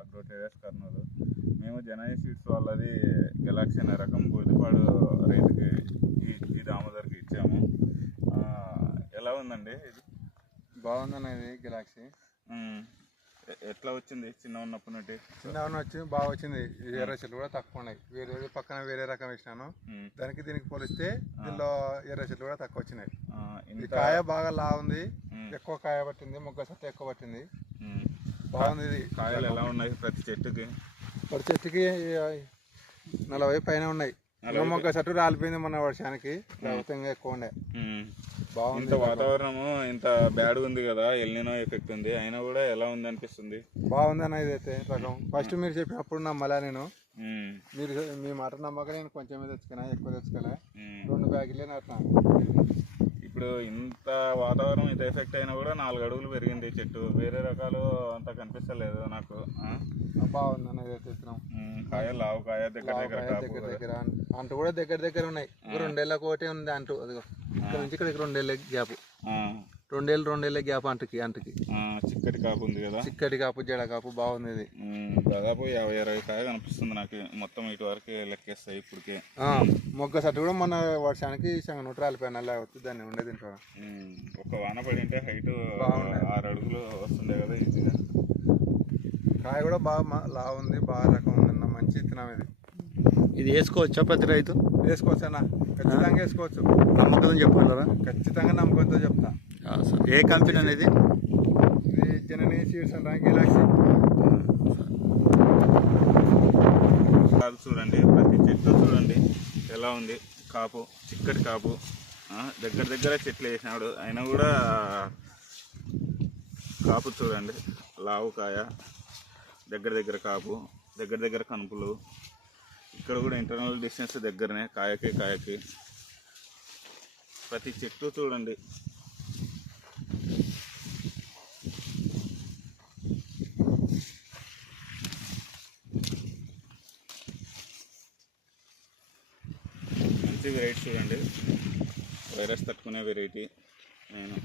Agro traders Kurnool. మేము జనని seeds వాళ్ళది Galaxy అనే రకం బురదపాడు రైతుకి ఈ దామోదర్కి ఇచ్చాము. ఎలా ఉందండి ఇది? బాగుందన్న ఇది గెలాక్సీ. ఎట్లా వచ్చింది? చిన్న ఉన్నప్పటి నుండి వచ్చింది, బాగా వచ్చింది. ఎర్ర చెట్లు కూడా తక్కువ ఉన్నాయి. వేరే పక్కన వేరే రకం వేసినాను, దానికి దీనికి పోలిస్తే దీనిలో ఎర్ర చెట్లు కూడా తక్కువ వచ్చినాయి. కాయ బాగా ఉంది, ఎక్కువ కాయ పట్టింది, మొగ్గ చెట్టు ఎక్కువ పట్టింది. బాగుంది ఇది. కాయలు ఎలా ఉన్నాయి? ప్రతి చెట్టుకి 40 పైన ఉన్నాయి. మొగ్గ చెట్టు రాలిపోయింది మొన్న వర్షానికి, ఎక్కువ ఉండే. బాగుంది. ఇంత వాతావరణము ఇంత బ్యాడ్ ఉంది కదా, ఎల్నినో ఎఫెక్ట్ ఉంది, అయినా కూడా ఎలా ఉంది అనిపిస్తుంది? బాగుంది అన్న ఇదైతే రకం. ఫస్ట్ మీరు చెప్పినప్పుడు నమ్మలే నేను, మీరు మీ మాట నమ్మక నేను కొంచెం తెచ్చుకున్నా, ఎక్కువ తెచ్చుకోలే. 2 బ్యాగులే అట్లా. ఇప్పుడు ఇంత వాతావరణం ఇంత ఎఫెక్ట్ అయినా కూడా 4 అడుగులు పెరిగింది చెట్టు. వేరే రకాలు అంత కనిపిస్తలేదు నాకు. బాగుంది అన్న ఇదైతే. కాయ లావు కాయ దగ్గర దగ్గర అంటూ కూడా దగ్గర ఉన్నాయి. 2 ఏళ్ళ కోటే ఉంది అంటూ. అదిగో ఇక్కడ నుంచి ఇక్కడికి 2 ఏళ్ళ గ్యాప్, 2 ఏళ్ళ గ్యాప్ అంటుకి చిక్కటి కాపు ఉంది కదా, చిక్కటి కాపు జడ కాపు. బాగుంది ఇది. దాదాపు 50-60 కాయ కనిపిస్తుంది నాకు మొత్తం ఇటు వరకు లెక్కేస్తాయి ఇప్పటికే. మొగ్గ సట్టు కూడా మన వర్షానికి సంగనూట రాలిపోయిన లేకపోతే దాన్ని ఉండేది దీంట్లో. ఒక వాన పడింటే హైట్ 6 అడుగులు వస్తుండే కదా ఈజీగా. కాయ కూడా బాగా ఉంది, బాగా రకం ఉంది అన్న. మంచి విత్తనం ఇది. ఇది వేసుకోవచ్చా ప్రతి రైతు? వేసుకోవచ్చు అన్న, ఖచ్చితంగా వేసుకోవచ్చు. నమ్మకం చెప్పగలరా? ఖచ్చితంగా నమ్మకంతో చెప్తా. ఏ కంపెనీ అనేది? ఇది జనని సీడ్స్ అంట, గెలాక్సీ. చూడండి, ప్రతి చెట్టు చూడండి ఎలా ఉంది. కాపు, చిక్కటి కాపు, దగ్గర చెట్లు వేసినాడు అయినా కూడా కాపు చూడండి. లావు కాయ, దగ్గర కాపు, దగ్గర కనుపులు. ఇక్కడ కూడా ఇంటర్నల్ డిస్టెన్స్ దగ్గరనే కాయకి. ప్రతి చెట్టు చూడండి. మంచి వెరైటీ చూడండి, వైరస్ తట్టుకునే వెరైటీ. నేను